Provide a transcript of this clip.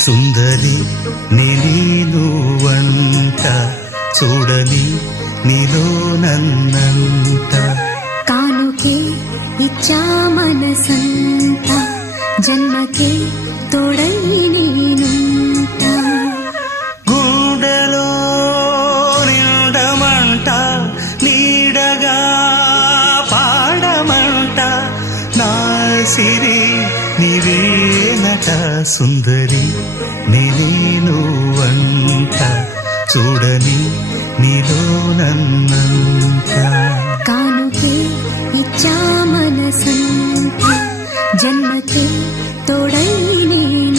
సుందరి నేను వంట చూడని నీలో నన్నంట కానుకే ఇచ్చా మనసంత జన్మకే తోడై నేనుంట గుండెలో నిండమంట నీడగా పాడమంట నా సిరి నీవేనట సుందరి నేను వంట చూడని నీలో నన్నంత కానుకే ఇచ్చా మనసంత జన్మకే తోడై నేను